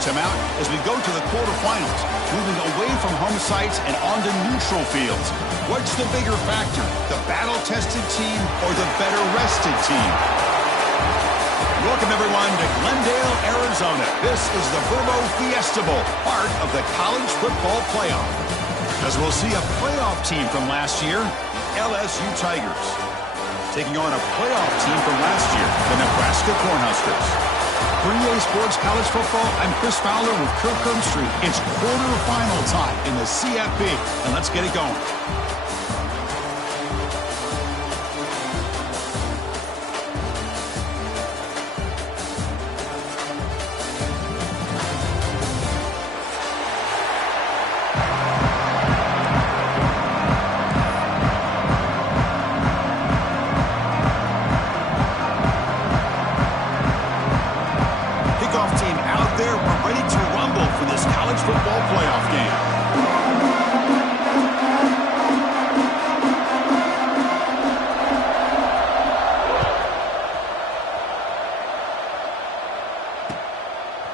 points amount as we go to the quarterfinals, moving away from home sites and onto neutral fields. What's the bigger factor, the battle-tested team or the better-rested team? Welcome, everyone, to Glendale, Arizona. This is the Verbo Fiesta Bowl, part of the college football playoff. As we'll see a playoff team from last year, LSU Tigers, taking on a playoff team from last year, the Nebraska Cornhuskers. For EA Sports College Football, I'm Chris Fowler with Kirk Herbstreit. It's quarterfinal time in the CFP, and let's get it going.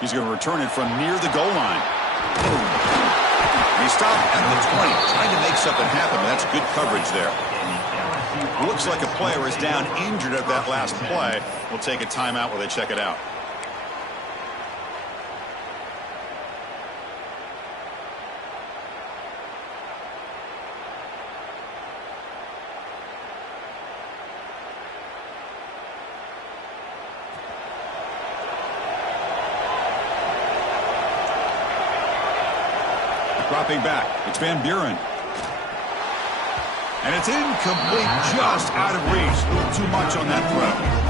He's going to return it from near the goal line. He stopped at the 20, trying to make something happen. That's good coverage there. Looks like a player is down injured at that last play. We'll take a timeout while they check it out. Dropping back, it's Van Buren. And it's incomplete, just out of reach. A little too much on that throw.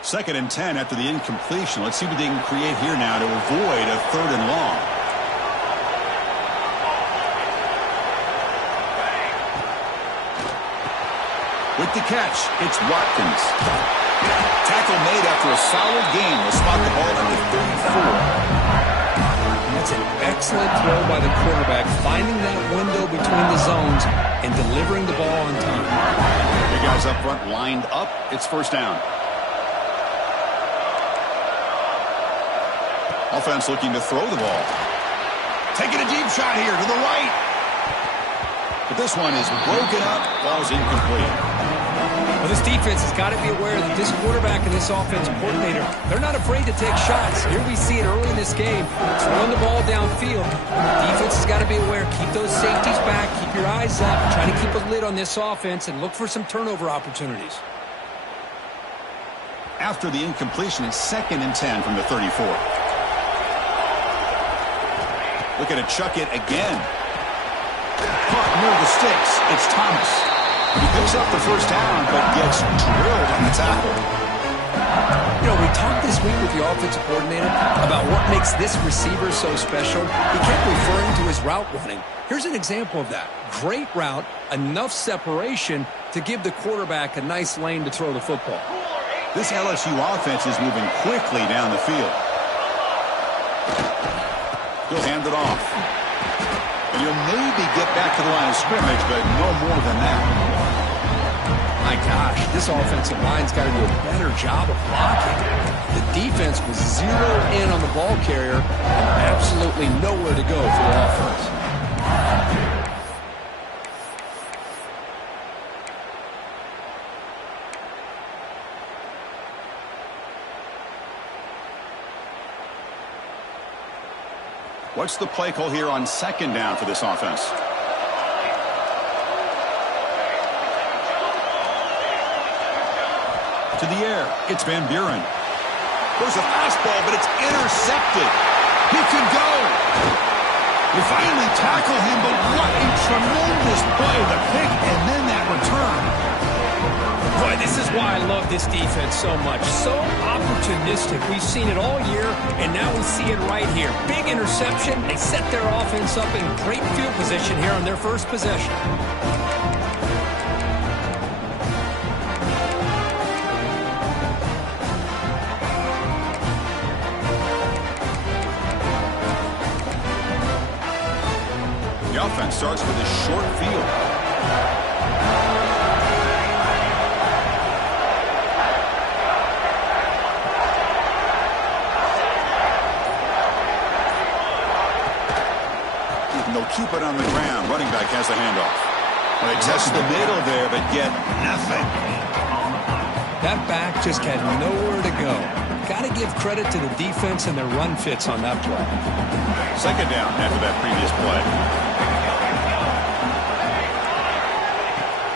Second and 10 after the incompletion. Let's see what they can create here now to avoid a 3rd and long. With the catch, it's Watkins. Tackle made after a solid gain. Will spot the ball at the 34. That's an excellent throw by the quarterback, finding that window between the zones and delivering the ball on time. The guys up front lined up. It's first down. Offense looking to throw the ball. Taking a deep shot here to the right. But this one is broken up. Ball's incomplete. Well, this defense has got to be aware that this quarterback and this offensive coordinator, they're not afraid to take shots. Here we see it early in this game. Throwing the ball downfield. Defense has got to be aware. Keep those safeties back. Keep your eyes up. Try to keep a lid on this offense and look for some turnover opportunities. After the incompletion, it's 2nd and 10 from the 34. Looking to chuck it again. Caught near the sticks. It's Thomas. He picks up the first down, but gets drilled on the tackle. You know, we talked this week with the offensive coordinator about what makes this receiver so special. He kept referring to his route running. Here's an example of that. Great route, enough separation to give the quarterback a nice lane to throw the football. This LSU offense is moving quickly down the field. He'll hand it off. And you'll maybe get back to the line of scrimmage, but no more than that. My gosh, this offensive line's got to do a better job of blocking. The defense was zeroed in on the ball carrier and absolutely nowhere to go for the offense. What's the play call here on 2nd down for this offense? To the air, it's Van Buren. There's a fastball, but it's intercepted. He can go. We finally tackle him, but what a tremendous play. The pick and then that return. Boy, This is why I love this defense so much. So opportunistic. We've seen it all year, and now we see it right here. Big interception. They set their offense up in great field position here on their first possession. The offense starts with a short field. They'll keep it on the ground. Running back has the handoff. Well, they test the middle there, but get nothing. That back just had nowhere to go. Got to give credit to the defense and their run fits on that play. Second down after that previous play.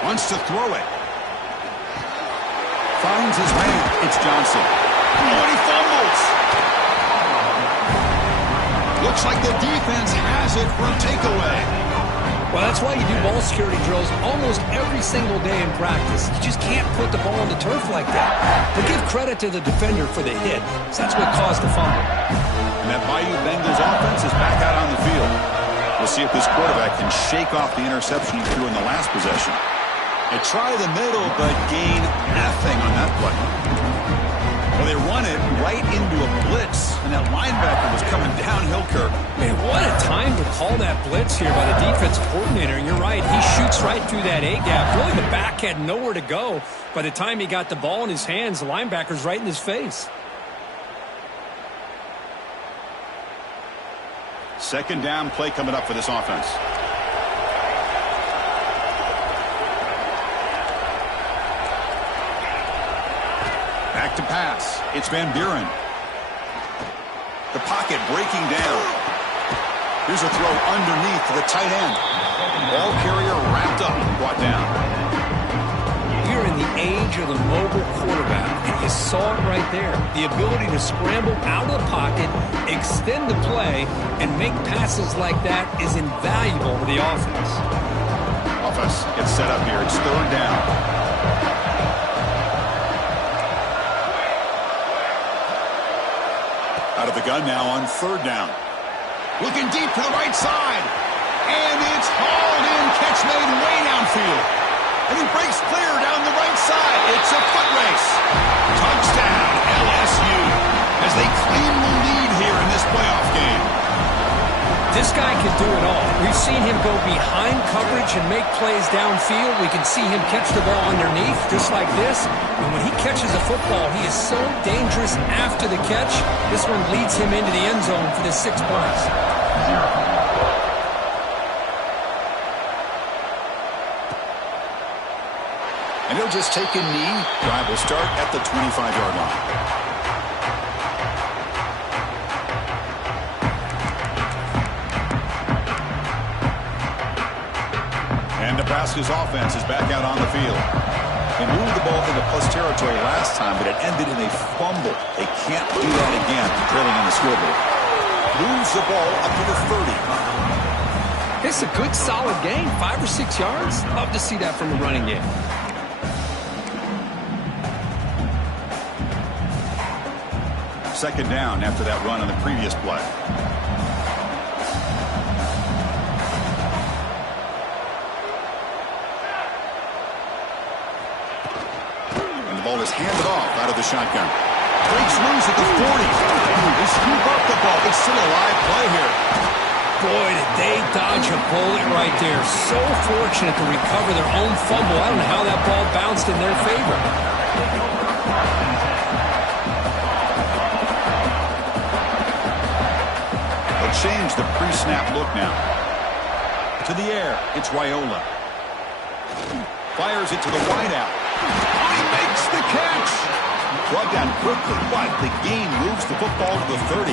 Wants to throw it. Finds his man. It's Johnson. Oh, and he fumbles. Looks like the defense has it for a takeaway. Well, that's why you do ball security drills almost every single day in practice. You just can't put the ball on the turf like that. But give credit to the defender for the hit. That's what caused the fumble. And that Bayou Bengals offense is back out on the field. We'll see if this quarterback can shake off the interception he threw in the last possession. They try the middle, but gain nothing on that play. Well, they run it right into a blitz, and that linebacker was coming downhill, Kirk. Man, what a time to call that blitz here by the defensive coordinator. And you're right, he shoots right through that A-gap. Really, the back had nowhere to go. By the time he got the ball in his hands, the linebacker's right in his face. Second down play coming up for this offense. Back to pass. It's Van Buren. The pocket breaking down. Here's a throw underneath to the tight end. Ball carrier wrapped up, brought down. We're in the age of the mobile quarterback, and you saw it right there. The ability to scramble out of the pocket, extend the play, and make passes like that is invaluable to the offense. Offense gets set up here. It's third down. Out of the gun now on third down. Looking deep to the right side. And it's hauled in. Catch made way downfield. And he breaks clear down the right side. It's a foot race. Touchdown, LSU. As they claim the lead here in this playoff game. This guy can do it all. We've seen him go behind coverage and make plays downfield. We can see him catch the ball underneath, just like this. And when he catches a football, he is so dangerous after the catch. This one leads him into the end zone for the 6 points. And he'll just take a knee. Drive will start at the 25-yard line. And Nebraska's offense is back out on the field. They moved the ball into plus territory last time, but it ended in a fumble. They can't do that again, trailing on the scoreboard. Moves the ball up to the 30. It's a good, solid game. 5 or 6 yards. Love to see that from the running game. Second down after that run on the previous play. Ball is handed off out of the shotgun. Breaks loose at the 40. They scoop up the ball. It's still a live play here. Boy, did they dodge a bullet right there. So fortunate to recover their own fumble. I don't know how that ball bounced in their favor. They'll change the pre-snap look now. To the air, it's Raiola. Fires it to the wideout. He makes the catch. Brought down quickly, but the game moves the football to the 30.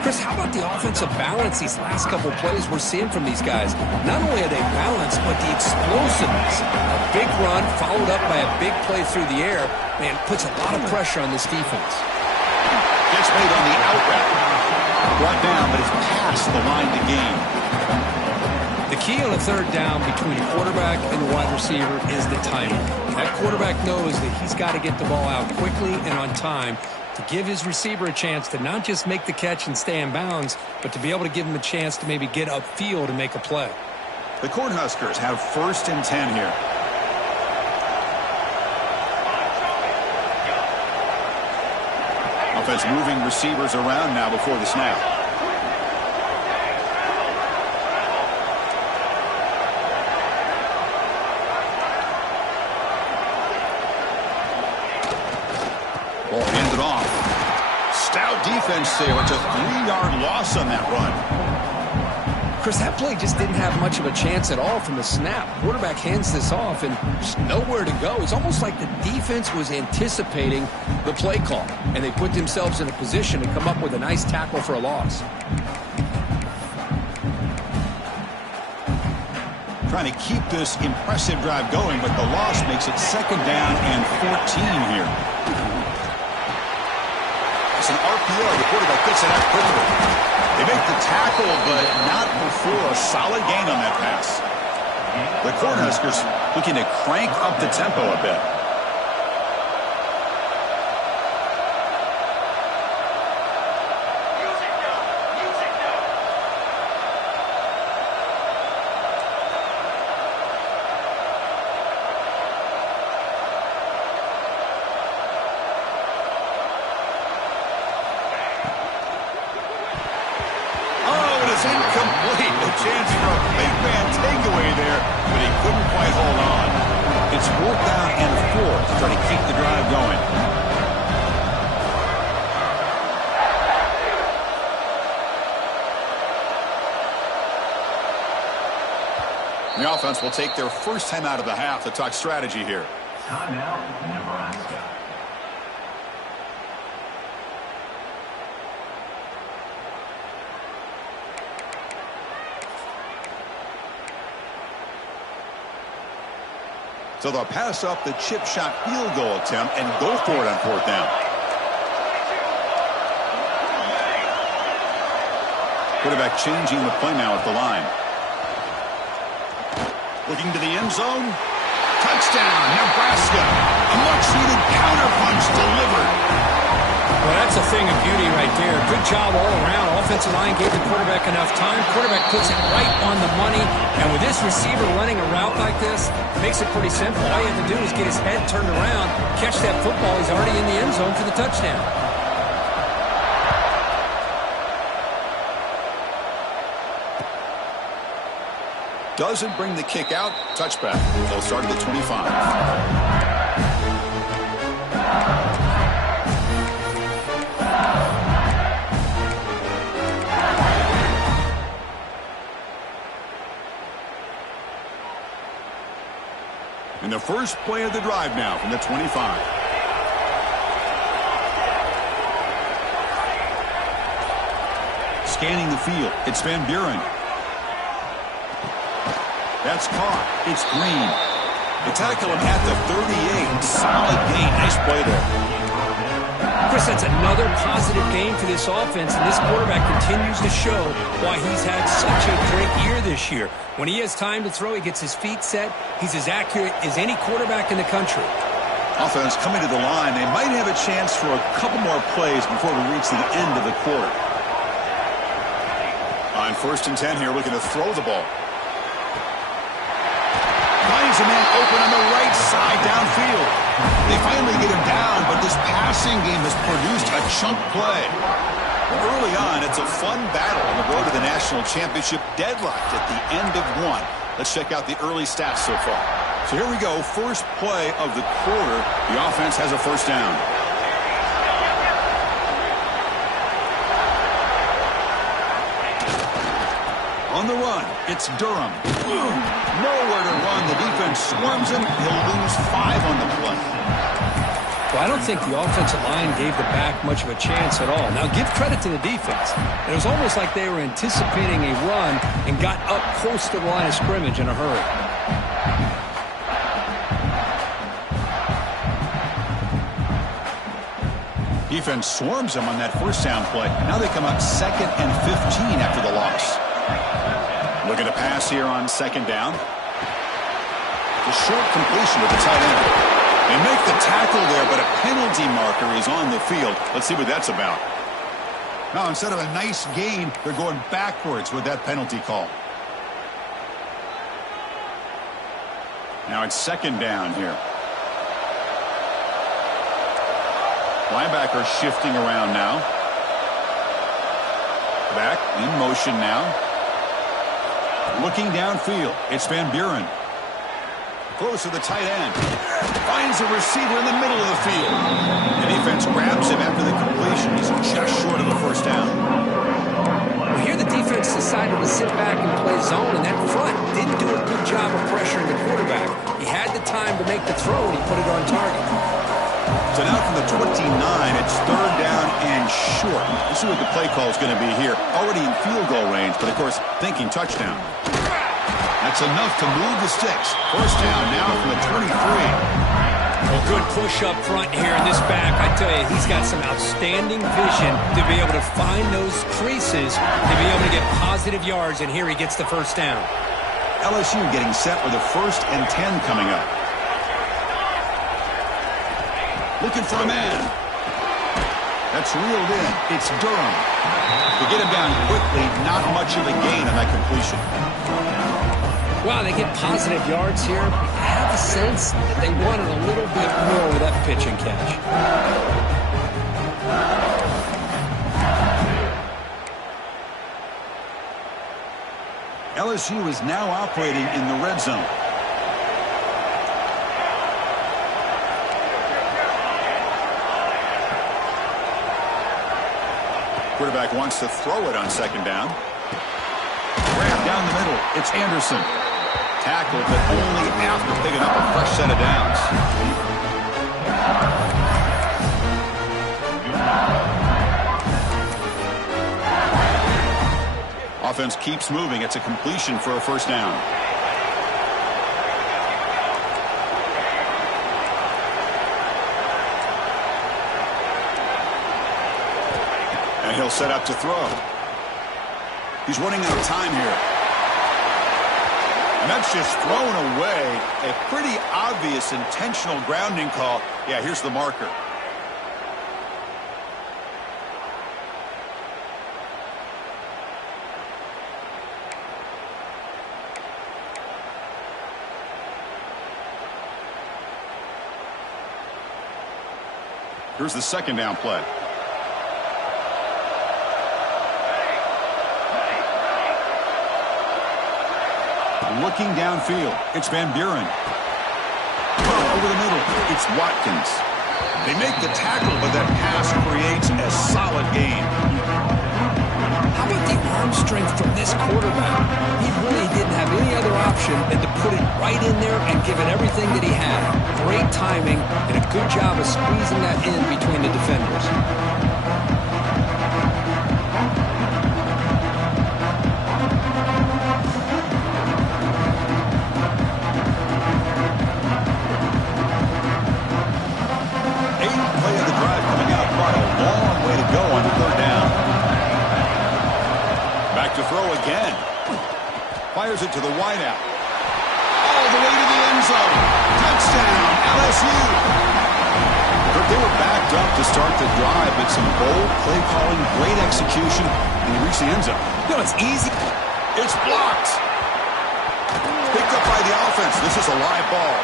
Chris, how about the offensive balance these last couple plays we're seeing from these guys? Not only are they balanced, but the explosiveness. A big run followed up by a big play through the air, man, puts a lot of pressure on this defense. Gets made on the out route. Brought down, but it's past the line to gain. The key on a third down between the quarterback and the wide receiver is the timing. That quarterback knows that he's got to get the ball out quickly and on time to give his receiver a chance to not just make the catch and stay in bounds, but to be able to give him a chance to maybe get upfield and make a play. The Cornhuskers have 1st and 10 here. Offense moving receivers around now before the snap. Ball handed off. Stout defense there. It's a 3-yard loss on that run. Chris, that play just didn't have much of a chance at all from the snap. Quarterback hands this off and just nowhere to go. It's almost like the defense was anticipating the play call, and they put themselves in a position to come up with a nice tackle for a loss. Trying to keep this impressive drive going, but the loss makes it 2nd down and 14 here. It's an RPO. The quarterback gets it out quickly. They make the tackle, but not before a solid gain on that pass. The Cornhuskers looking to crank up the tempo a bit. Incomplete. A chance for a big man takeaway there, but he couldn't quite hold on. It's 4th down and 4 trying to keep the drive going. The offense will take their first time out of the half to talk strategy here. Timeout, Nebraska. So they'll pass up the chip shot field goal attempt and go for it on 4th down. Quarterback changing the play now at the line. Looking to the end zone. Touchdown, Nebraska. A much-needed counterpunch delivered. Well, that's a thing of beauty right there. Good job all around. Offensive line gave the quarterback enough time. Quarterback puts it right on the money. And with this receiver running a route like this, it makes it pretty simple. All you have to do is get his head turned around, catch that football. He's already in the end zone for the touchdown. Doesn't bring the kick out. Touchback. They'll start at the 25. And the first play of the drive now from the 25. Scanning the field. It's Van Buren. That's caught. It's Green. They tackle him at the 38. Solid gain. Nice play there. Chris, that's another positive game for this offense, and this quarterback continues to show why he's had such a great year this year. When he has time to throw, he gets his feet set. He's as accurate as any quarterback in the country. Offense coming to the line. They might have a chance for a couple more plays before we reach the end of the quarter. On 1st and 10 here, looking to throw the ball. Finds a man open on the right side downfield. They finally get him down, but this passing game has produced a chunk play. Early on, it's a fun battle on the road to the national championship, deadlocked at the end of 1. Let's check out the early stats so far. So here we go, first play of the quarter. The offense has a 1st down. On the run, it's Durham. Nowhere to run. The defense swarms him. He'll lose 5 on the play. Well, I don't think the offensive line gave the back much of a chance at all. Now, give credit to the defense. It was almost like they were anticipating a run and got up close to the line of scrimmage in a hurry. Defense swarms him on that 1st down play. Now they come up 2nd and 15 after the loss. Looking to pass here on second down. A short completion with the tight end. They make the tackle there, but a penalty marker is on the field. Let's see what that's about. Now, instead of a nice gain, they're going backwards with that penalty call. Now it's second down here. Linebacker shifting around now. Back in motion now. Looking downfield. It's Van Buren. Close to the tight end. Finds a receiver in the middle of the field. The defense grabs him after the completion. He's just short of a first down. Well, here the defense decided to sit back and play zone, and that front didn't do a good job of pressuring the quarterback. He had the time to make the throw, and he put it on target. So now from the 29, it's third down and short. Let's see what the play call is going to be here. Already in field goal range, but of course, thinking touchdown. That's enough to move the sticks. First down now from the 23. Well, good push up front here in this back. I tell you, he's got some outstanding vision to be able to find those creases, to be able to get positive yards, and here he gets the first down. LSU getting set with a 1st and 10 coming up. Looking for a man. That's reeled in. It's Durham. To get him down quickly, not much of a gain on that completion. Wow, they get positive yards here. I have the sense that they wanted a little bit more with that pitch and catch. LSU is now operating in the red zone. Quarterback wants to throw it on second down. Grab down the middle. It's Anderson. Tackled, but only after picking up a fresh set of downs. Offense keeps moving. It's a completion for a first down. And he'll set up to throw. He's running out of time here. And that's just thrown away. A pretty obvious intentional grounding call. Yeah, here's the marker. Here's the second down play. Looking downfield, it's Van Buren. Over the middle, it's Watkins. They make the tackle, but that pass creates a solid gain. How about the arm strength from this quarterback? He really didn't have any other option than to put it right in there and give it everything that he had. Great timing and a good job of squeezing that in between the defenders. To throw again. Fires it to the wideout. All the way to the end zone. Touchdown, LSU. They were backed up to start the drive, but some bold play calling, great execution, and they reached the end zone. No, it's easy. It's blocked. Picked up by the offense. This is a live ball.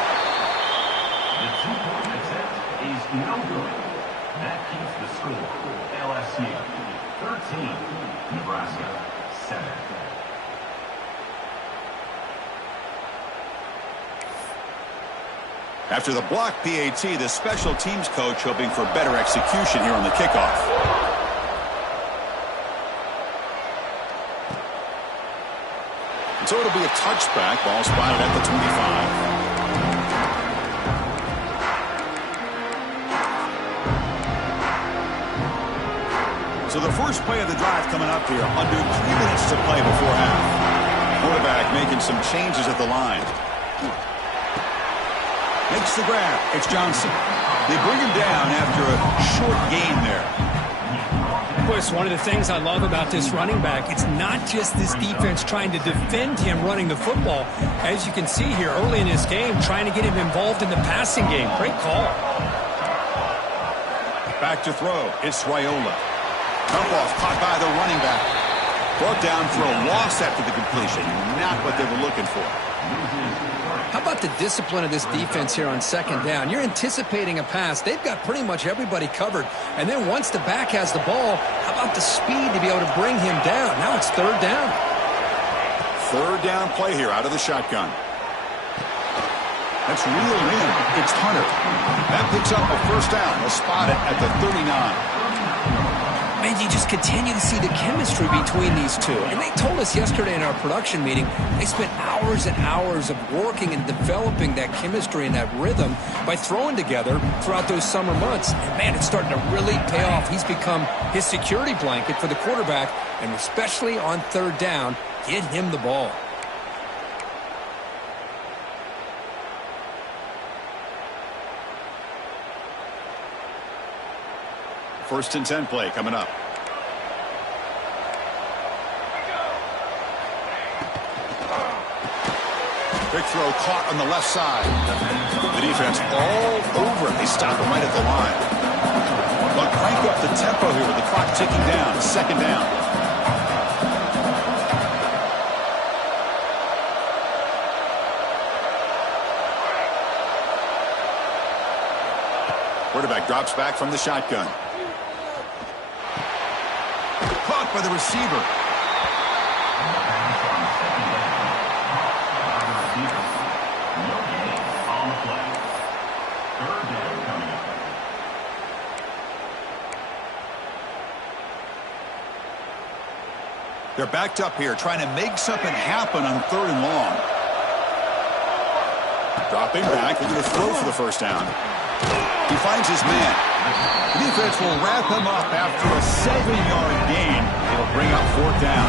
The 2-point attempt is no good. That keeps the score. LSU 13, Nebraska 7. After the block PAT, the special teams coach hoping for better execution here on the kickoff. And so it'll be a touchback. Ball spotted at the 25. So the first play of the drive coming up here, under 3 minutes to play before half. Quarterback making some changes at the line. Makes the grab. It's Johnson. They bring him down after a short gain there. Well, it's one of the things I love about this running back. It's not just this defense trying to defend him running the football. As you can see here early in this game, trying to get him involved in the passing game. Great call. Back to throw. It's Raiola. Dump-off caught by the running back. Brought down for a loss after the completion. Not what they were looking for. How about the discipline of this defense here on second down? You're anticipating a pass. They've got pretty much everybody covered. And then once the back has the ball, how about the speed to be able to bring him down? Now it's third down. Third down play here out of the shotgun. That's reeled in. It's Hunter. That picks up a first down. They'll spot it at the 39. And you just continue to see the chemistry between these two. And they told us yesterday in our production meeting, they spent hours and hours of working and developing that chemistry and that rhythm by throwing together throughout those summer months. And, man, it's starting to really pay off. He's become his security blanket for the quarterback, and especially on third down, get him the ball. First and 10 play coming up. Big throw caught on the left side. The defense all over it. They stop him right at the line. But crank up the tempo here with the clock ticking down. Second down. Quarterback drops back from the shotgun. Caught by the receiver. No gain on the play. Third down coming up. They're backed up here, trying to make something happen on third and long. Dropping back, looking to throw for the first down. He finds his man. The defense will wrap him up after a 7-yard gain. It'll bring up fourth down.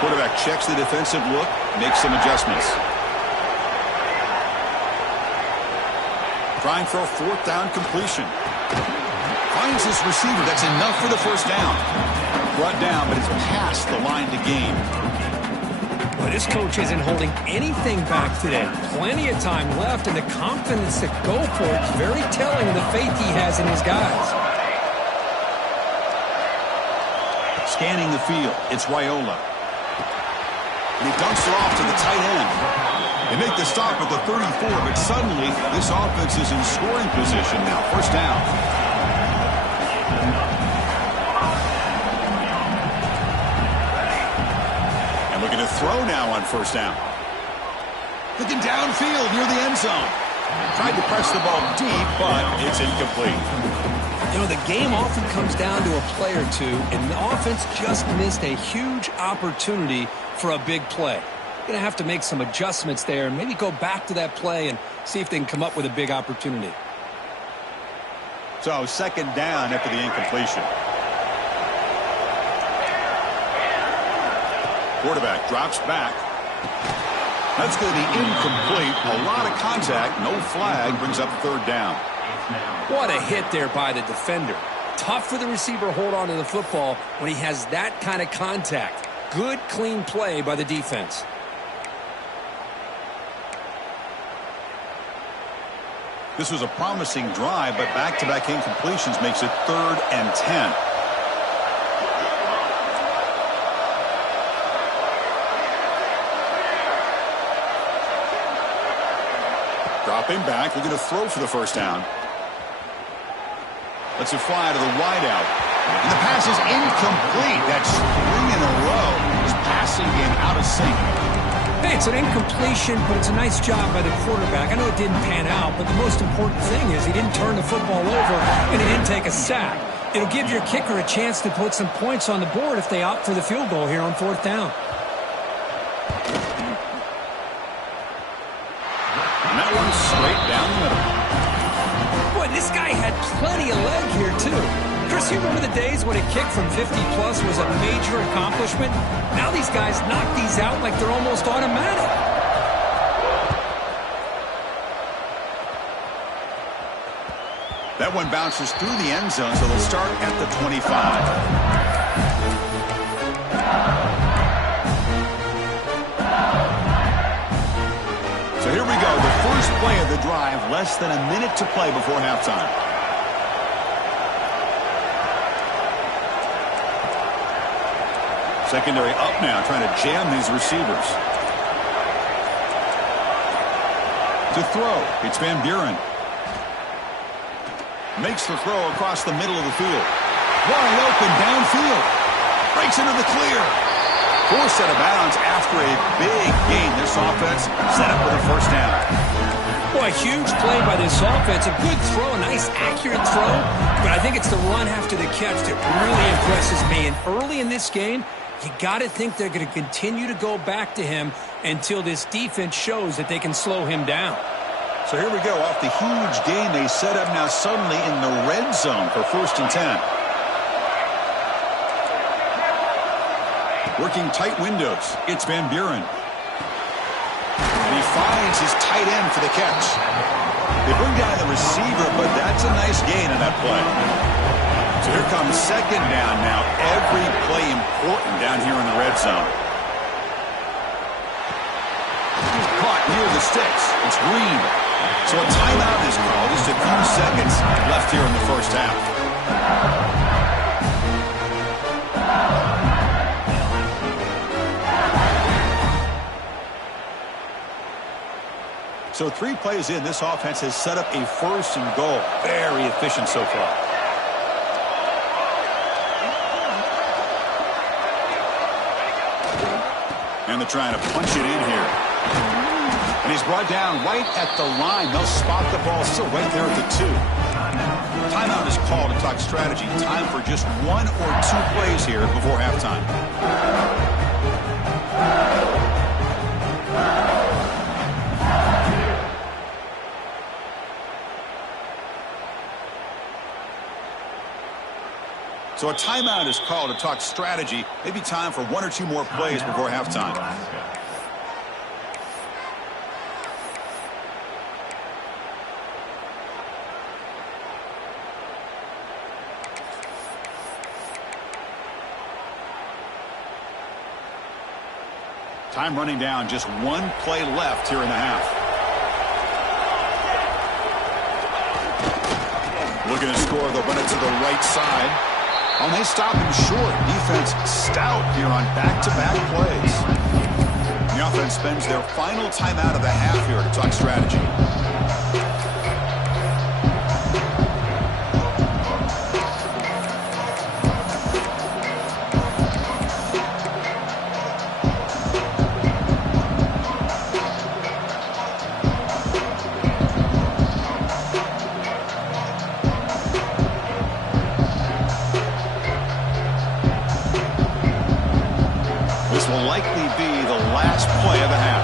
Quarterback checks the defensive look, makes some adjustments. Trying for a fourth down completion. Finds his receiver. That's enough for the first down. Brought down, but it's past the line to gain. But this coach isn't holding anything back today. Plenty of time left, and the confidence to go for it is very telling of the faith he has in his guys. Scanning the field, it's Raiola. And he dumps it off to the tight end. They make the stop at the 34, but suddenly this offense is in scoring position now. First down. Looking to throw now on first down. Looking downfield near the end zone. Tried to press the ball deep, but it's incomplete. You know, the game often comes down to a play or two, and the offense just missed a huge opportunity for a big play. Going to have to make some adjustments there and maybe go back to that play and see if they can come up with a big opportunity. So second down after the incompletion. Quarterback drops back. That's going to be incomplete. A lot of contact. No flag. Brings up third down. What a hit there by the defender. Tough for the receiver to hold on to the football when he has that kind of contact. Good, clean play by the defense. This was a promising drive, but back-to-back incompletions makes it 3rd and 10. Dropping back, looking to throw for the first down. Lets it fly to the wideout. And the pass is incomplete. That's 3 in a row. His passing game out of sync. Hey, it's an incompletion, but it's a nice job by the quarterback. I know it didn't pan out, but the most important thing is he didn't turn the football over and he didn't take a sack. It'll give your kicker a chance to put some points on the board if they opt for the field goal here on fourth down. And that one's straight down the middle. Boy, this guy had plenty of leg here, too. Chris, you remember the days when a kick from 50-plus was a major accomplishment? Now these guys knock these out like they're almost automatic. That one bounces through the end zone, so they'll start at the 25. So here we go, the first play of the drive, less than a minute to play before halftime. Secondary up now, trying to jam these receivers. To throw, it's Van Buren. Makes the throw across the middle of the field. Wide open downfield. Breaks into the clear. Forced out of bounds after a big gain. This offense set up with a first down. Boy, a huge play by this offense. A good throw, a nice accurate throw. But I think it's the run after the catch that really impresses me. And early in this game, you got to think they're going to continue to go back to him until this defense shows that they can slow him down. So here we go. Off the huge gain, they set up now suddenly in the red zone for 1st and 10. Working tight windows. It's Van Buren. And he finds his tight end for the catch. They bring down the receiver, but that's a nice gain on that play. So here comes 2nd down now. Every play important down here in the red zone. Caught near the sticks. It's Green. So a timeout is called. Just a few seconds left here in the first half. So 3 plays in, this offense has set up a 1st and goal. Very efficient so far. And they're trying to punch it in here. And he's brought down right at the line. They'll spot the ball still right there at the 2. Timeout is called to talk strategy. Time for just 1 or 2 plays here before halftime. So a timeout is called to talk strategy. Maybe time for 1 or 2 more plays before halftime. Time running down, just 1 play left here in the half. Looking to score, they'll run it to the right side. Oh, and they stop him short. Defense stout here on back-to-back plays. The offense spends their final timeout of the half here to talk strategy. Will likely be the last play of the half.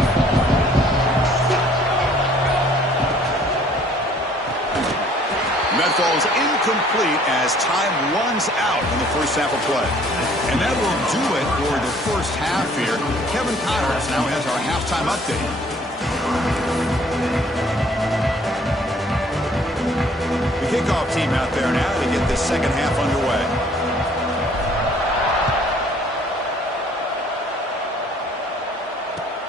That falls incomplete as time runs out in the first half of play. And that will do it for the first half here. Kevin Connors now has our halftime update. The kickoff team out there now to get this second half underway.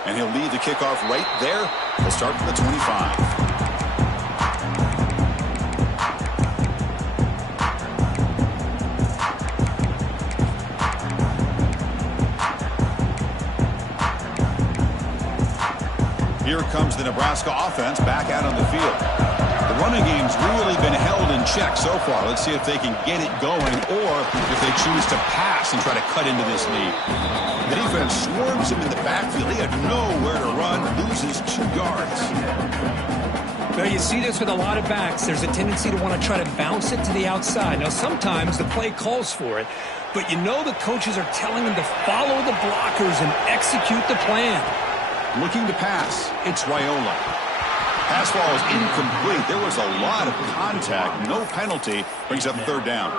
And he'll lead the kickoff right there. We'll start from the 25. Here comes the Nebraska offense back out on the field. The running game's really been held in check so far. Let's see if they can get it going or if they choose to pass and try to cut into this lead. The defense swarms him in the backfield. He had nowhere to run, loses 2 yards. Well, you see this with a lot of backs. There's a tendency to want to try to bounce it to the outside. Now, sometimes the play calls for it, but you know the coaches are telling them to follow the blockers and execute the plan. Looking to pass, it's Raiola. Pass ball is incomplete. There was a lot of contact. No penalty. Brings up 3rd down.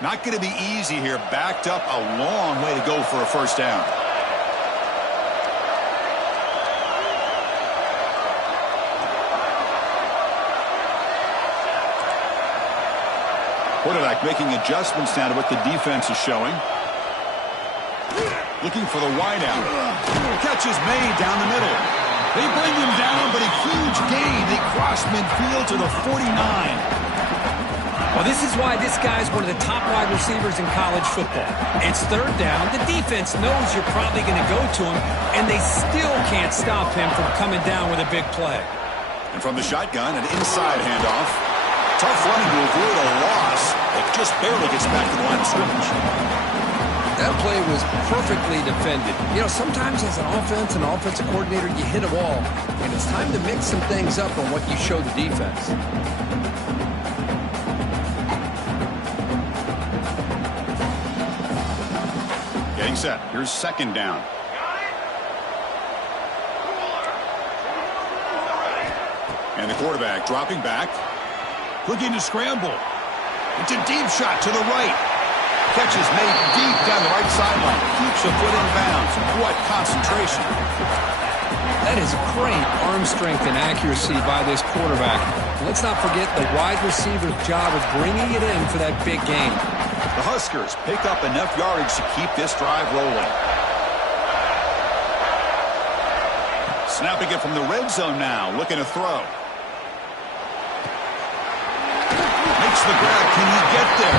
Not going to be easy here. Backed up a long way to go for a first down. Quarterback making adjustments now to what the defense is showing. Looking for the wide out. Catch is made down the middle. They bring him down, but a huge gain. They cross midfield to the 49. Well, this is why this guy's one of the top wide receivers in college football. It's third down. The defense knows you're probably going to go to him, and they still can't stop him from coming down with a big play. And from the shotgun, an inside handoff. Tough running to avoid a loss. It just barely gets back to the line of scrimmage. That play was perfectly defended. You know, sometimes as an offensive coordinator, you hit a wall, and it's time to mix some things up on what you show the defense. Getting set. Here's second down. And the quarterback dropping back. Looking to scramble. It's a deep shot to the right. Catch is made deep down the right sideline. Keeps a foot in bounds. What concentration. That is great arm strength and accuracy by this quarterback. Let's not forget the wide receiver's job of bringing it in for that big game. The Huskers pick up enough yardage to keep this drive rolling. Snapping it from the red zone now. Looking to throw. Makes the grab. Can he get there?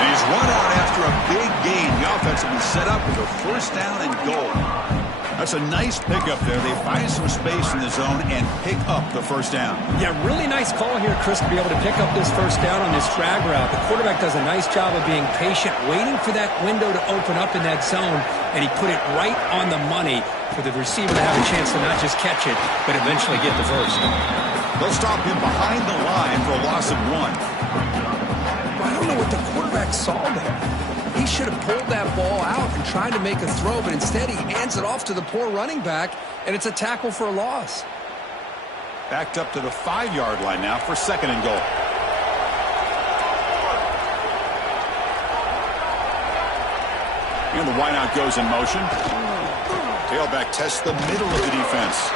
And he's run out after a big gain. The offense will be set up with a first down and goal. That's a nice pickup there. They find some space in the zone and pick up the first down. Yeah, really nice call here, Chris, to be able to pick up this first down on this drag route. The quarterback does a nice job of being patient, waiting for that window to open up in that zone, and he put it right on the money for the receiver to have a chance to not just catch it, but eventually get the first. They'll stop him behind the line for a loss of 1. I don't know what the quarterback saw there. He should have pulled that ball out and tried to make a throw, but instead he hands it off to the poor running back, and it's a tackle for a loss. Backed up to the 5-yard line now for second and goal. And the wideout goes in motion. Tailback tests the middle of the defense.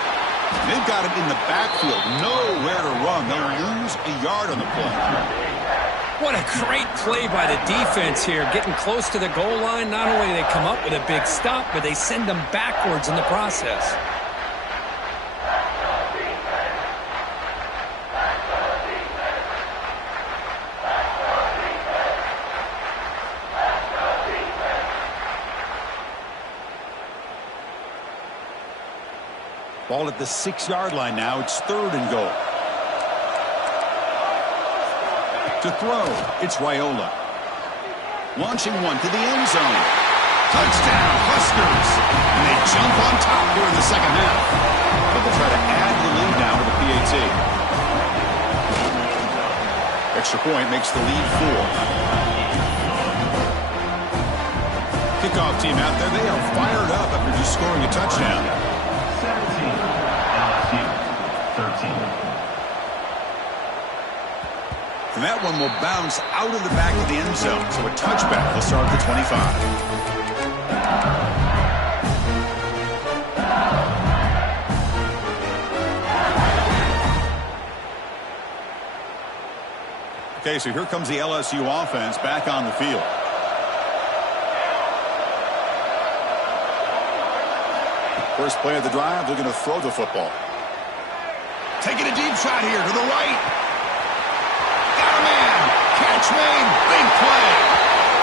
They've got him in the backfield. Nowhere to run. They'll lose a yard on the play. What a great play by the defense here. Getting close to the goal line, not only do they come up with a big stop, but they send them backwards in the process. Ball at the 6-yard line now. It's third and goal. To throw, it's Raiola. Launching one to the end zone. Touchdown, Huskers. And they jump on top here in the second half. But they'll try to add the lead now with the PAT. Extra point makes the lead 4. Kickoff team out there. They are fired up after just scoring a touchdown. 17, LSU, 13. And that one will bounce out of the back of the end zone. So a touchback will start at the 25. Okay, so here comes the LSU offense back on the field. First play of the drive, looking to throw the football. Taking a deep shot here to the right. Catch made, big play.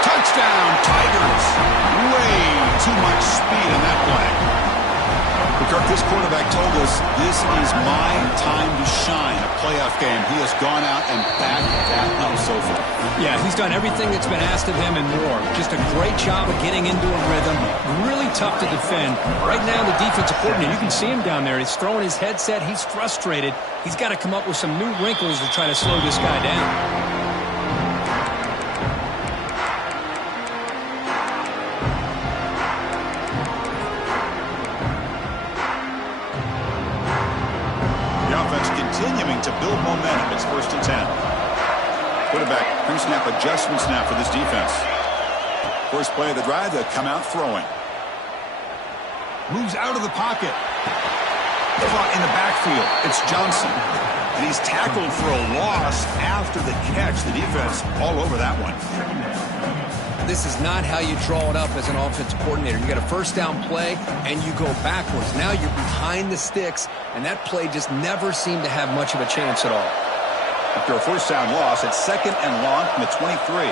Touchdown, Tigers. Way too much speed in that play. Kirk, this quarterback told us this is my time to shine. A playoff game. He has gone out and backed that up so far. Yeah, he's done everything that's been asked of him and more. Just a great job of getting into a rhythm. Really tough to defend. Right now, the defensive coordinator, you can see him down there. He's throwing his headset. He's frustrated. He's got to come up with some new wrinkles to try to slow this guy down. Continuing to build momentum. It's first and 10. Quarterback pre-snap adjustments now for this defense. First play of the drive, they'll come out throwing. Moves out of the pocket. Caught in the backfield. It's Johnson. And he's tackled for a loss after the catch. The defense all over that one. This is not how you draw it up as an offensive coordinator. You got a first down play, and you go backwards. Now you're behind the sticks, and that play just never seemed to have much of a chance at all. After a first down loss, it's 2nd and long from the 23.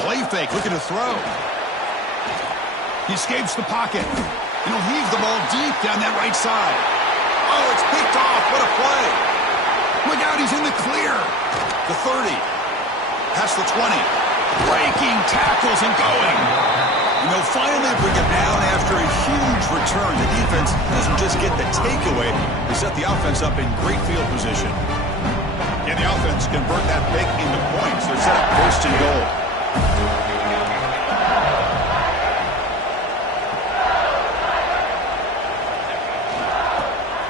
Play fake, looking to throw. He escapes the pocket. And he'll heave the ball deep down that right side. Oh, it's picked off. What a play. Look out, he's in the clear. The 30. Past the 20. Breaking tackles and going. And they'll finally bring it down after a huge return. The defense doesn't just get the takeaway. They set the offense up in great field position. And the offense convert that pick into points. They're set up 1st and goal.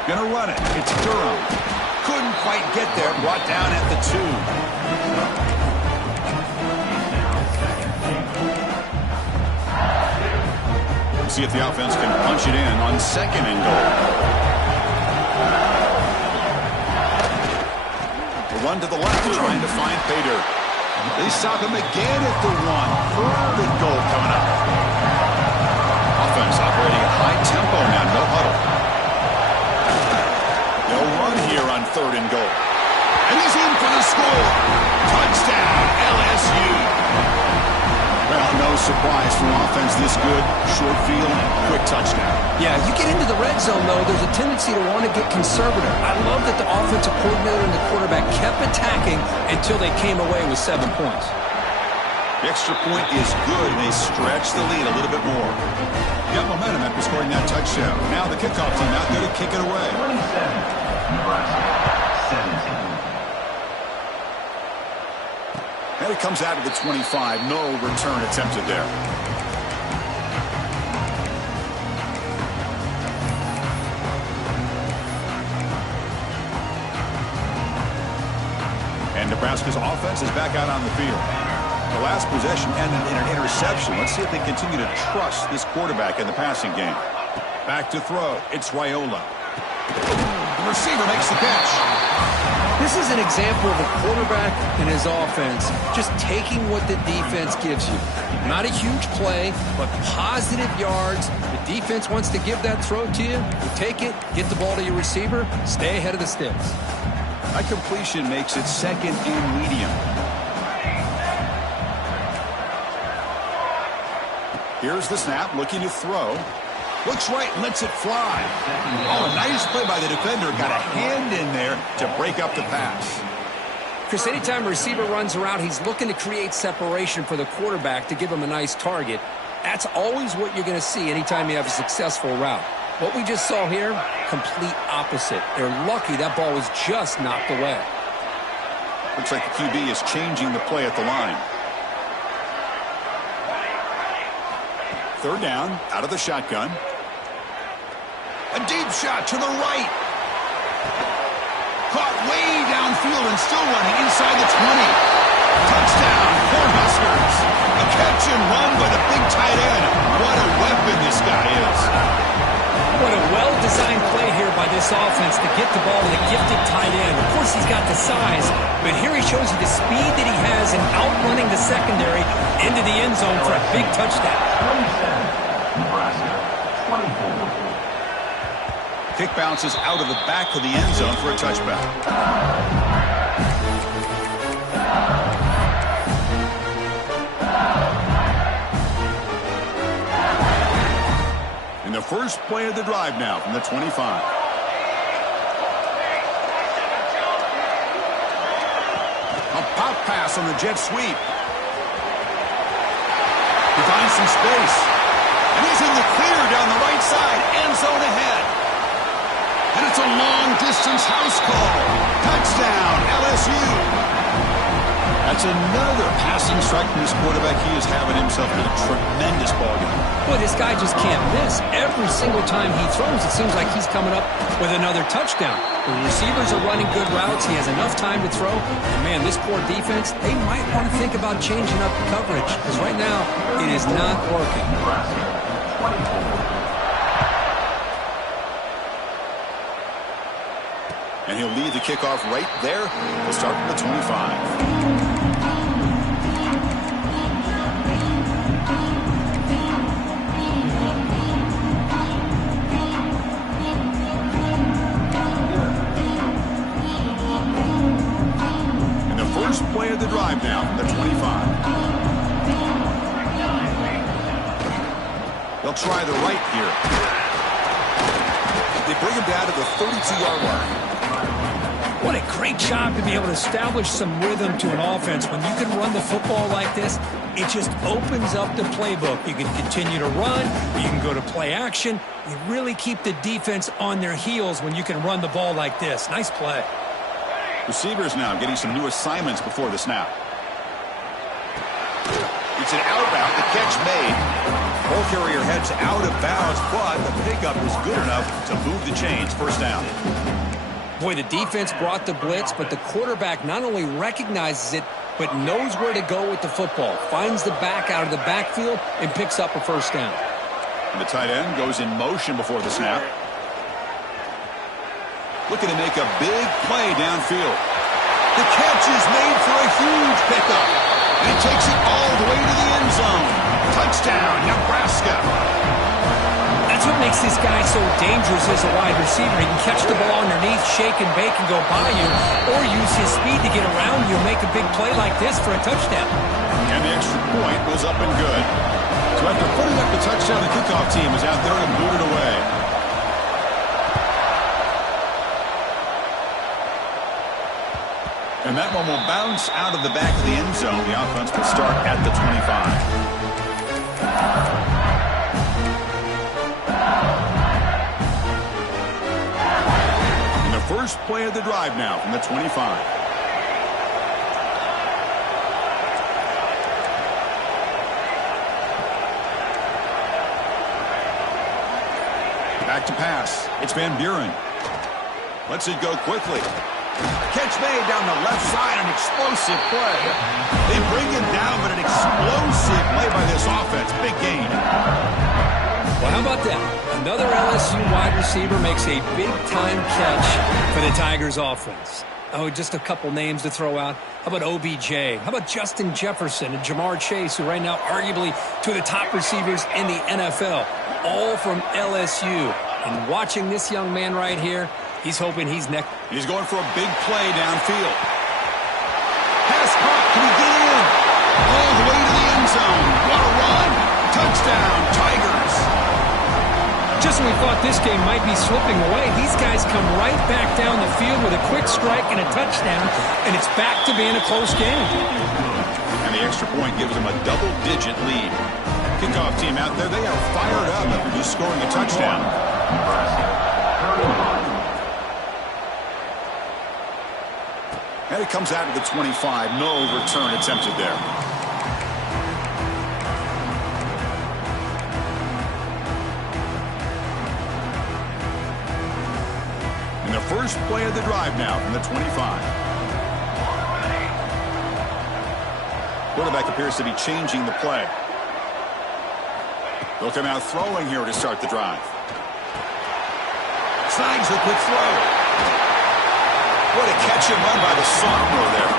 Gonna run it. It's Durham. Couldn't quite get there. Brought down at the 2. We'll see if the offense can punch it in on 2nd and goal. The run to the left, trying to find Pater. They stop him again at the 1. 3rd and goal coming up. Offense operating at high tempo now. No huddle. They'll run here on 3rd and goal. And he's in for the score. Touchdown, LSU. Well, no surprise for offense this good. Short field, quick touchdown. Yeah, you get into the red zone, though, there's a tendency to want to get conservative. I love that the offensive coordinator and the quarterback kept attacking until they came away with 7 points. The extra point is good, and they stretch the lead a little bit more. Got momentum after scoring that touchdown. Now the kickoff team out there to kick it away. 27, Nebraska, 17. And it comes out of the 25. No return attempted there. And Nebraska's offense is back out on the field. The last possession ended in an interception. Let's see if they continue to trust this quarterback in the passing game. Back to throw. It's Raiola. The receiver makes the catch. This is an example of a quarterback and his offense just taking what the defense gives you. Not a huge play, but positive yards. The defense wants to give that throw to you. You take it, get the ball to your receiver, stay ahead of the sticks. That completion makes it 2nd and medium. Here's the snap, looking to throw. Looks right, lets it fly. Oh, a nice play by the defender. Got a hand in there to break up the pass. Chris, anytime a receiver runs around, he's looking to create separation for the quarterback to give him a nice target. That's always what you're going to see anytime you have a successful route. What we just saw here, complete opposite. They're lucky that ball was just knocked away. Looks like the QB is changing the play at the line. 3rd down, out of the shotgun. A deep shot to the right. Caught way downfield and still running inside the 20. Touchdown, Cornhuskers. A catch and run by the big tight end. What a weapon this guy is. What a well-designed play here by this offense to get the ball to the gifted tight end. Of course, he's got the size, but here he shows you the speed that he has in outrunning the secondary into the end zone for a big touchdown. 27, Nebraska, 24. Kick bounces out of the back of the end zone for a touchback. In the first play of the drive now from the 25. A pop pass on the jet sweep. He finds some space. And he's in the clear down the right side. End zone ahead. And it's a long-distance house call. Touchdown, LSU. That's another passing strike from this quarterback. He is having himself a tremendous ballgame. Boy, this guy just can't miss. Every single time he throws, it seems like he's coming up with another touchdown. The receivers are running good routes. He has enough time to throw. And, man, this poor defense, they might want to think about changing up the coverage because right now it is not working. Nebraska, 24. And he'll lead the kickoff right there. We'll start from the 25. First play of the drive now from the 25. They'll try the right here. They bring him down to the 32-yard line. What a great job to be able to establish some rhythm to an offense. When you can run the football like this, it just opens up the playbook. You can continue to run, you can go to play action. You really keep the defense on their heels when you can run the ball like this. Nice play. Receivers now getting some new assignments before the snap. It's an outbound. The catch made. Ball carrier heads out of bounds, but the pickup was good enough to move the chains. First down. Boy, the defense brought the blitz, but the quarterback not only recognizes it, but knows where to go with the football. Finds the back out of the backfield and picks up a first down. And the tight end goes in motion before the snap. Looking to make a big play downfield. The catch is made for a huge pickup. And it takes it all the way to the end zone. Touchdown, Nebraska. That's what makes this guy so dangerous as a wide receiver. He can catch the ball underneath, shake and bake and go by you, or use his speed to get around you and make a big play like this for a touchdown. And the extra point was up and good. So after putting up the touchdown, the kickoff team is out there and booted away. And that one will bounce out of the back of the end zone. The offense will start at the 25. And the first play of the drive now from the 25. Back to pass. It's Van Buren. Lets it go quickly. Catch made down the left side, an explosive play. They bring him down, but an explosive play by this offense. Big gain. Well, how about that? Another LSU wide receiver makes a big-time catch for the Tigers offense. Oh, just a couple names to throw out. How about OBJ? How about Justin Jefferson and Jamar Chase, who right now arguably two of the top receivers in the NFL, all from LSU. And watching this young man right here, he's hoping he's next. He's going for a big play downfield. Pass caught. Can he get in? All the way to the end zone. What a run. Touchdown, Tigers. Just when we thought this game might be slipping away, these guys come right back down the field with a quick strike and a touchdown, and it's back to being a close game. And the extra point gives them a double-digit lead. Kickoff team out there, they are fired up after just scoring a touchdown. And it comes out to the 25. No return attempted there. And the first play of the drive now from the 25. Quarterback appears to be changing the play. They'll come out throwing here to start the drive. Snags the quick throw. What a catch and run by the sophomore there.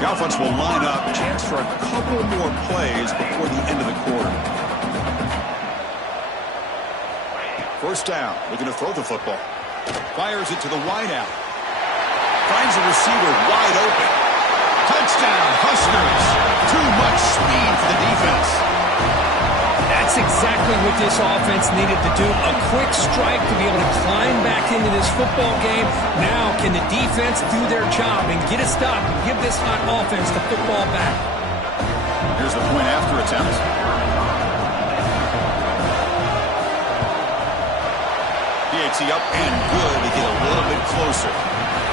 The offense will line up. Chance for a couple more plays before the end of the quarter. First down. Looking to throw the football. Fires it to the wideout. Finds a receiver wide open. Touchdown, Huskers. Too much speed for the defense. That's exactly what this offense needed to do. A quick strike to be able to climb back into this football game. Now can the defense do their job and get a stop and give this hot offense the football back? Here's the point after attempt. PAT up and good to get a little bit closer.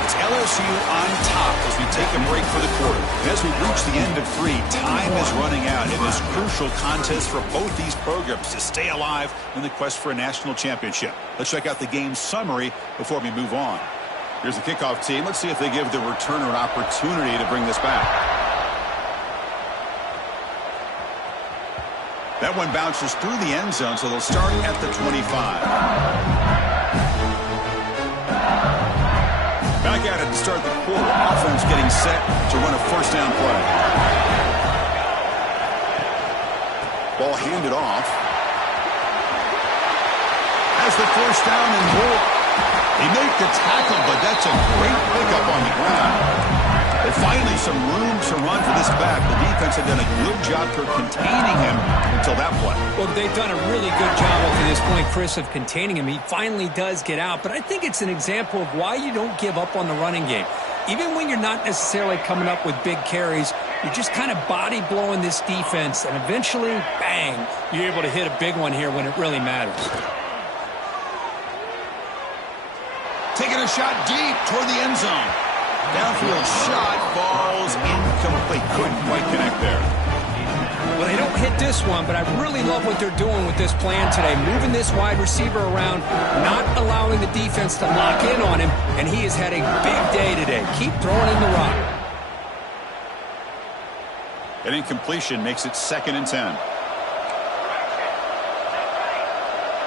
It's LSU on top as we take a break for the quarter. And as we reach the end of 3, time is running out in this crucial contest for both these programs to stay alive in the quest for a national championship. Let's check out the game summary before we move on. Here's the kickoff team. Let's see if they give the returner an opportunity to bring this back. That one bounces through the end zone, so they'll start at the 25. Back at it to start the quarter. Offense getting set to run a first down play. Ball handed off. Has the first down and more. They make the tackle, but that's a great pickup on the ground. Well, finally, some room to run for this back. The defense had done a good job for containing him until that play. Well, they've done a really good job up to this point, Chris, of containing him. He finally does get out, but I think it's an example of why you don't give up on the running game. Even when you're not necessarily coming up with big carries, you're just kind of body blowing this defense, and eventually, bang, you're able to hit a big one here when it really matters. Taking a shot deep toward the end zone. Downfield shot falls incomplete. Couldn't quite connect there. Well, they don't hit this one, but I really love what they're doing with this plan today. Moving this wide receiver around, not allowing the defense to lock in on him, and he has had a big day today. Keep throwing in the rock. An incompletion makes it 2nd and 10.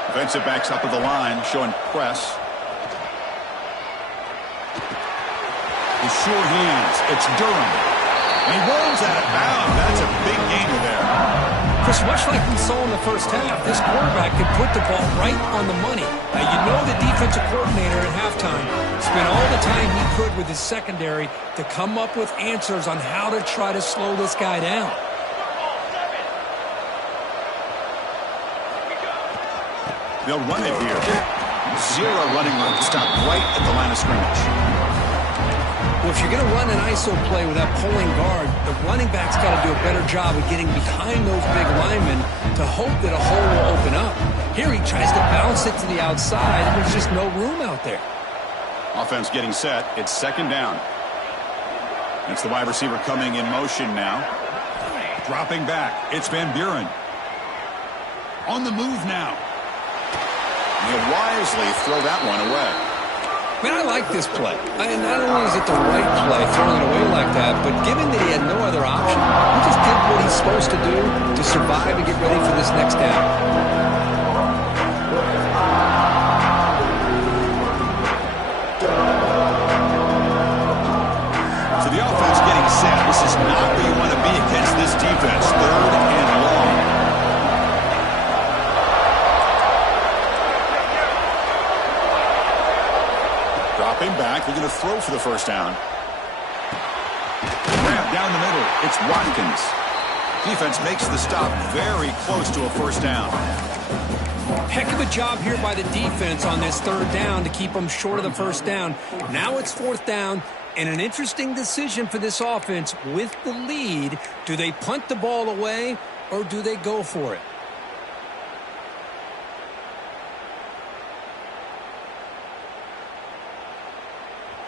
Defensive backs up at the line, showing press. With sure hands, it's Durham. And he rolls out of bounds. That's a big gainer there. Chris, much like we saw in the first half, this quarterback could put the ball right on the money. Now, you know the defensive coordinator at halftime spent all the time he could with his secondary to come up with answers on how to try to slow this guy down. They'll run it here. Zero running room. Stop right at the line of scrimmage. Well, if you're going to run an ISO play with that pulling guard, the running back's got to do a better job of getting behind those big linemen to hope that a hole will open up. Here he tries to bounce it to the outside, and there's just no room out there. Offense getting set. It's 2nd down. It's the wide receiver coming in motion now. Dropping back. It's Van Buren. On the move now. He'll wisely throw that one away. Man, I like this play. Not only is it the right play, throwing it away like that, but given that he had no other option, he just did what he's supposed to do to survive and get ready for this next down. So the offense getting set. This is not where you want to be against this defense. 3rd and long. Dropping back, they're going to throw for the first down. Grab down the middle, it's Watkins. Defense makes the stop very close to a first down. Heck of a job here by the defense on this 3rd down to keep them short of the first down. Now it's 4th down, and an interesting decision for this offense with the lead. Do they punt the ball away, or do they go for it?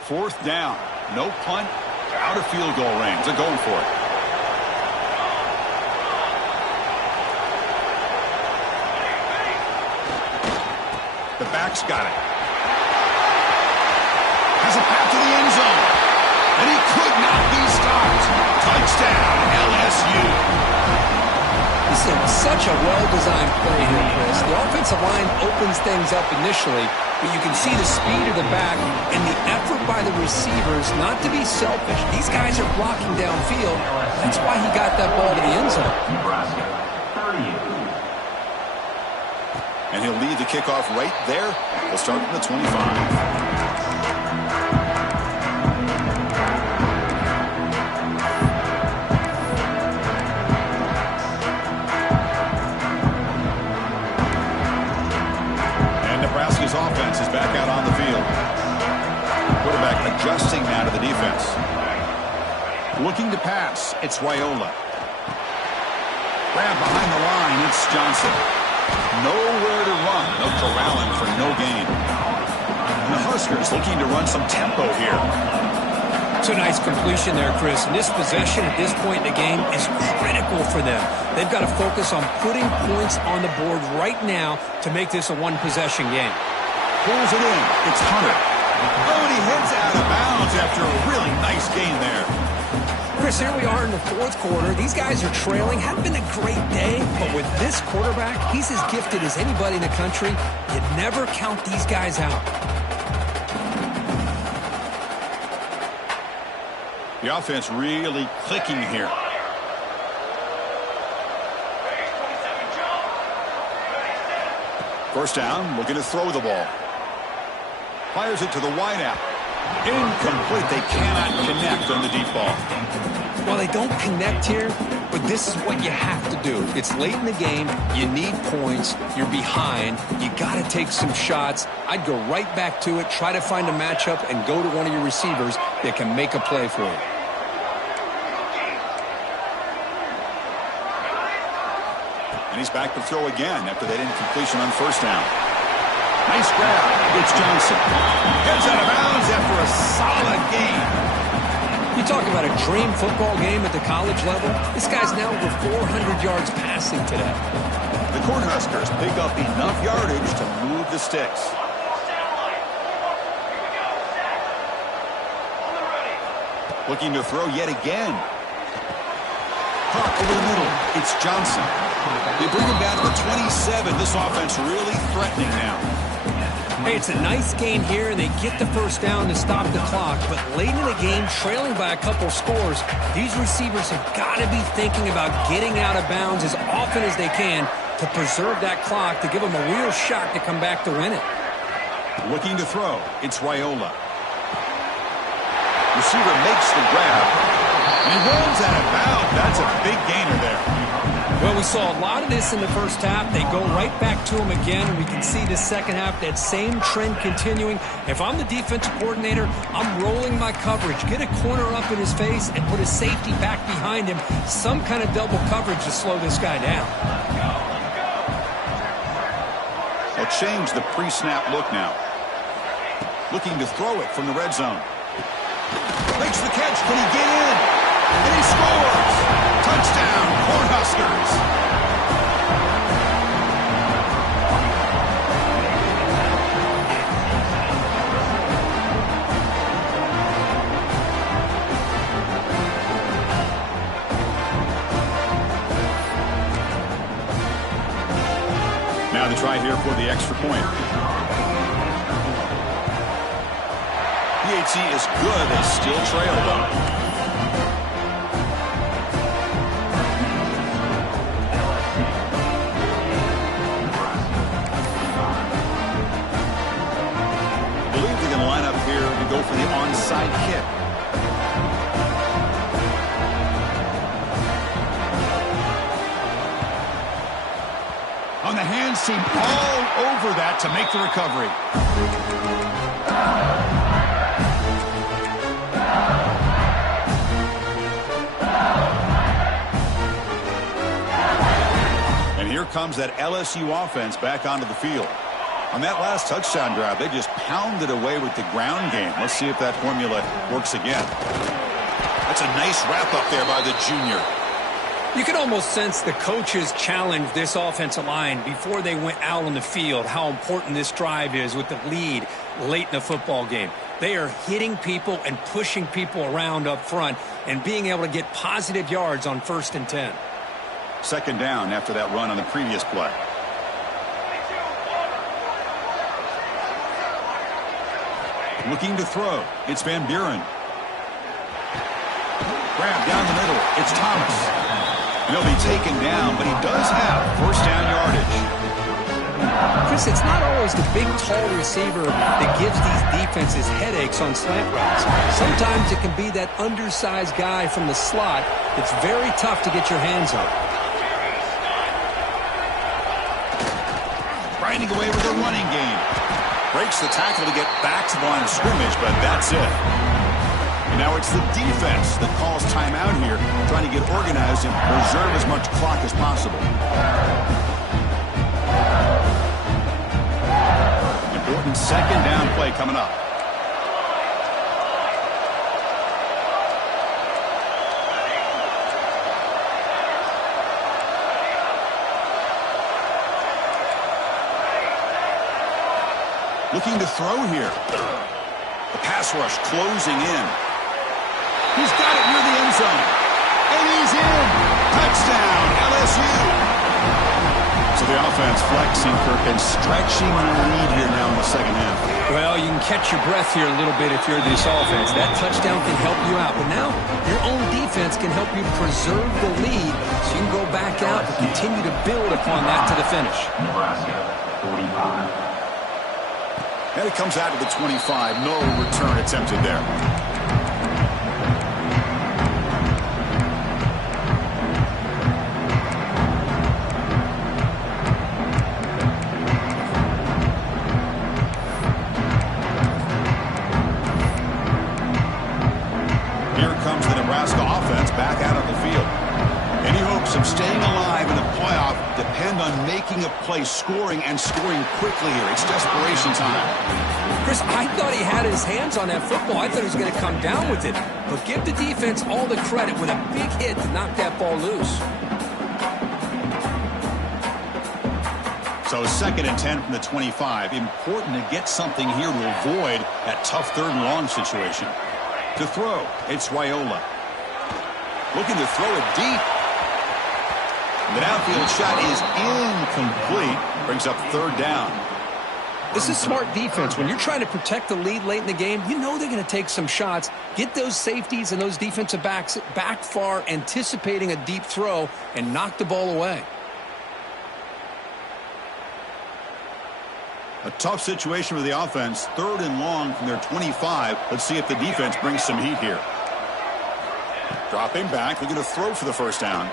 Fourth down. No punt. Out of field goal range. They're going for it. The back's got it. Has a path to the end zone. And he could not be stopped. Touchdown, LSU. This is such a well-designed play here, Chris. The offensive line opens things up initially, but you can see the speed of the back and the effort by the receivers not to be selfish. These guys are blocking downfield. That's why he got that ball to the end zone. Nebraska, 30. And he'll lead the kickoff right there. They'll start from the 25. Nebraska's offense is back out on the field. Quarterback adjusting now to the defense. Looking to pass, it's Raiola. Grab behind the line, it's Johnson. Nowhere to run. They'll corral him for no gain. And the Huskers looking to run some tempo here. It's a nice completion there, Chris. And this possession at this point in the game is critical for them. They've got to focus on putting points on the board right now to make this a one-possession game. Pulls it in. It's Hunter. Oh, and he heads out of bounds after a really nice gain there. Chris, here we are in the 4th quarter. These guys are trailing. Hadn't been a great day, but With this quarterback, he's as gifted as anybody in the country. You never count these guys out. The offense really clicking here. First down, looking to throw the ball. Fires it to the wideout. Incomplete. They cannot connect on the deep ball. Well, they don't connect here, but this is what you have to do. It's late in the game. You need points. You're behind. You got to take some shots. I'd go right back to it, try to find a matchup, and go to one of your receivers that can make a play for you. And he's back to throw again after that incompletion on first down. Nice grab. It's Johnson. Gets out of bounds after a solid game. You talk about a dream football game at the college level. This guy's now over 400 yards passing today. The Cornhuskers pick up enough yardage to move the sticks. Looking to throw yet again. Caught over the middle. It's Johnson. They bring him down to the 27. This offense really threatening now. Hey, it's a nice game here, and they get the first down to stop the clock. But late in the game, trailing by a couple scores, these receivers have got to be thinking about getting out of bounds as often as they can to preserve that clock, to give them a real shot to come back to win it. Looking to throw. It's Raiola. Receiver makes the grab. And he rolls out of bounds. That's a big gainer there. Well, we saw a lot of this in the first half. They go right back to him again. We can see the second half, that same trend continuing. If I'm the defensive coordinator, I'm rolling my coverage. Get a corner up in his face and put a safety back behind him. Some kind of double coverage to slow this guy down. They'll change the pre-snap look now. Looking to throw it from the red zone. Makes the catch. Can he get in? And he scores! Touchdown, Cornhuskers! Now the try here for the extra point. PHC is good. They still trail, though. Go for the onside kick. On the hands team, all over that to make the recovery. And here comes that LSU offense back onto the field. On that last touchdown drive, they just pounded away with the ground game. Let's see if that formula works again. That's a nice wrap-up there by the junior. You can almost sense the coaches challenged this offensive line before they went out on the field, how important this drive is with the lead late in the football game. They are hitting people and pushing people around up front and being able to get positive yards on 1st and 10. Second down after that run on the previous play. Looking to throw. It's Van Buren. Grab down the middle. It's Thomas. And he'll be taken down, but he does have first down yardage. Chris, it's not always the big, tall receiver that gives these defenses headaches on slant routes. Sometimes it can be that undersized guy from the slot that's very tough to get your hands on. Grinding away with a running game. Breaks the tackle to get back to the line of scrimmage, but that's it. And now it's the defense that calls timeout here, trying to get organized and preserve as much clock as possible. Important second down play coming up. Looking to throw here. The pass rush closing in. He's got it near the end zone. And he's in. Touchdown, LSU. the offense flexing, Kirk, and stretching the lead here now in the second half. Well, you can catch your breath here a little bit if you're this offense. That touchdown can help you out. But now your own defense can help you preserve the lead so you can go back out and continue to build upon that to the finish. Nebraska, 45. And it comes out to the 25. No return attempted there. Nebraska offense back out on the field. Any hopes of staying alive in the playoff depend on making a play, scoring, and scoring quickly here. It's desperation time. Chris, I thought he had his hands on that football. I thought he was going to come down with it. But give the defense all the credit with a big hit to knock that ball loose. So 2nd and 10 from the 25. Important to get something here to avoid that tough 3rd and long situation. To throw, it's Raiola. Looking to throw it deep. The downfield shot is incomplete. Brings up 3rd down. This is smart defense. When you're trying to protect the lead late in the game, you know they're going to take some shots. Get those safeties and those defensive backs back far, anticipating a deep throw, and knock the ball away. A tough situation with the offense. 3rd and long from their 25. Let's see if the defense brings some heat here. Dropping back, looking to throw for the 1st down.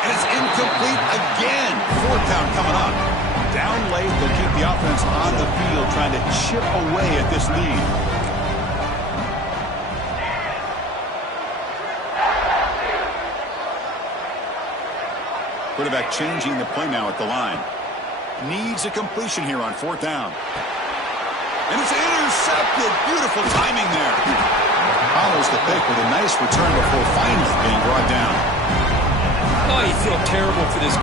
And it's incomplete again. 4th down coming up. Down late, they'll keep the offense on the field, trying to chip away at this lead. Quarterback changing the play now at the line. Needs a completion here on 4th down. And it's intercepted. Beautiful timing there. Follows the pick with a nice return before finally being brought down. Oh, you feel terrible for this